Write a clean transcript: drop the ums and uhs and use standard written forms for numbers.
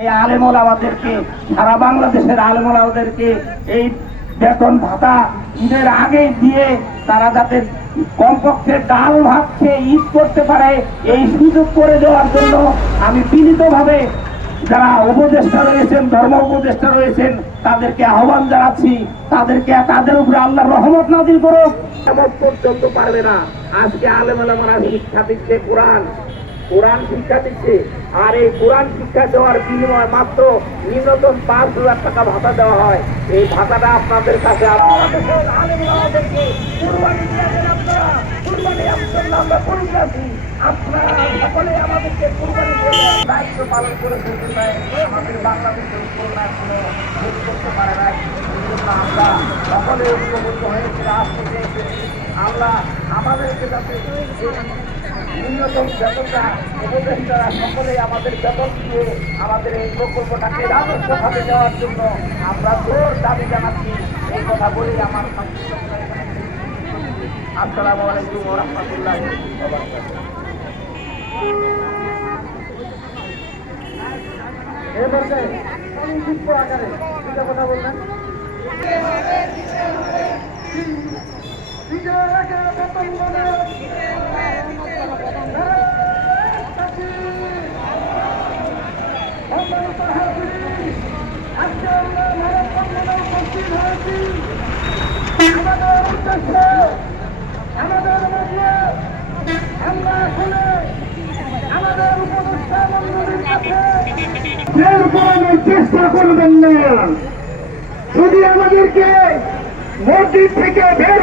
এই আলেমুল আমাদেরকে সারা বাংলাদেশের আলেমুল আমাদেরকে এই বেতন ভাতা ঈদের আগে দিয়ে তারা যাতে কমপক্ষে ডাল ভাত খেয়ে ঈদ করতে পারে এই সুযোগ করে দেওয়ার জন্য আমি বিনীতভাবে যারা উপদেষ্টা রয়েছেন, ধর্ম উপদেষ্টা রয়েছেন, তাদেরকে আহ্বান জানাচ্ছি, তাদের উপরে আল্লাহর রহমত নাযিল করুক। এমন পর্যন্ত পারবে না। আজকে আলেম ওলামারা শিক্ষা দিচ্ছে, কোরআন শিক্ষা দিচ্ছে, আর এই কোরআন শিক্ষা দেওয়ার বিনিময়ে মাত্র ন্যূনতম 5,000 টাকা ভাতা দেওয়া হয়। এই ভাতাটা আপনাদের কাছে আপনারা সকলে আমাদেরকে দায়িত্ব পালন করে আমাদের বাংলাদেশের করতে পারে না। আমরা সকলে ঐক্যবদ্ধ হয়েছে আল্লাহ আমাদেরকে যাতে ন্যূনতম বেতনটা উপদেষ্টারা সকলেই আমাদের বেতন দিয়ে আমাদের এই প্রকল্পটাকে রাজস্বভাবে দেওয়ার জন্য আমরা জোর দাবি জানাচ্ছি। এই কথা বলেই আমার আসসালামু আলাইকুম ওয়া রাহমাতুল্লাহি ওয়া বারাকাতুহু। আকারে কথা বললেন চেষ্টা করবেন না, যদি আমাদেরকে মসজিদ থেকে বের